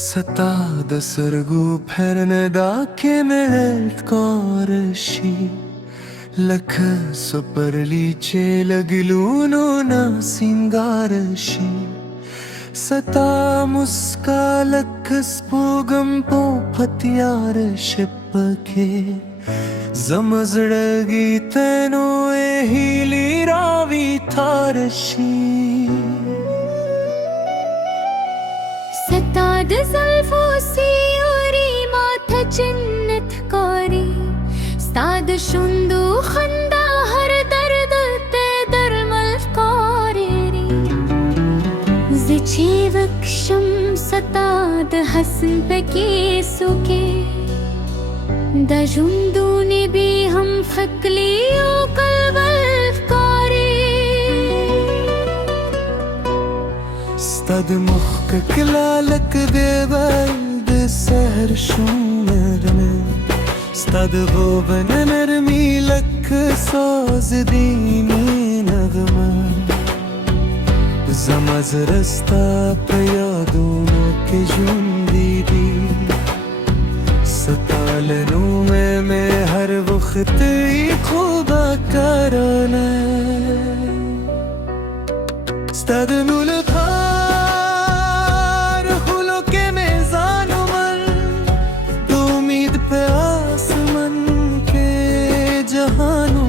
Stada sargu pherne da ke melt korshi Lakha soparli che lagluno na singarshi Sata muska lakh spogam po phatyar shipke Zamazragi teno ehili ravi tharshi सताद ज़ुल्फ़ों से ओरी माथा जन्नत कोरी स्ताद शुंदू खंदा हर दर्द ते दरमल कोरी ज़िची वक्षम सताद हसन बकी सुके दजुंदू ने भी हम फकलियों कलबल Stad muhk klalak devald sahar shumerne Stad goban narmi lak saz dini nagma Zamaz rasta payadon ke jundi di Satalanu mein har वक्त खुदा करना Stad मुल्खार हुलो के मेज़ान मन तो उम्मीद पे आसमन के जहानों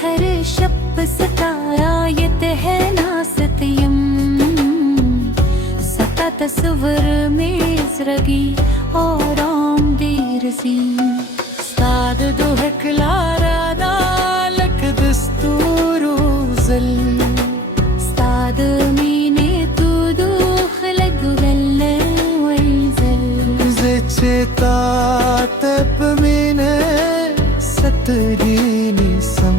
हर शब सतायत है नासत यम सता तस्वर में रगी और आम दीरसी साद दो है क्लारा नालक दस्तूरो जल साद मीने तू दो खलक गल वैजल zeceta tep mine satrini sam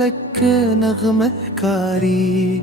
लक नगमे कारी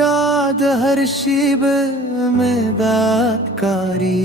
रात हर शीब में दादकारी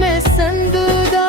में संदूदा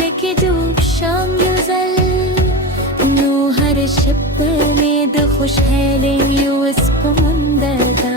लेके डूब शाम गुजल यूं हर शब में द खुश है ले यूं इस मंदरदा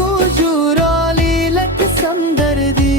गुजराली लक समदर्दी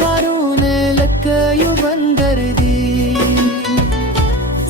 तारून लक यू बंदर्दी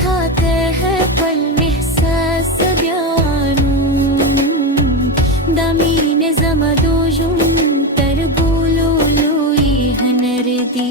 था ते है पल में एहसास बयानू दामीन ज़मदो जुम तर बोलो लोई हनर दी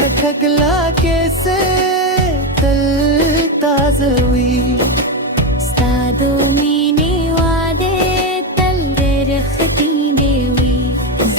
है खगला कैसे तल ताज़वी स्तादो मीने वादे तल रखती देवी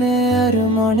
में अरमान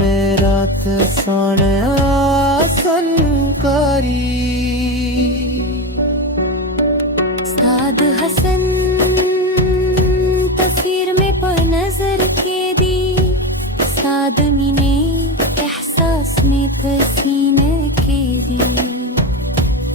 मेरा तसान आसन कारी स्ताद हसन नजर के दी सादमी ने एहसास में पसीने के दी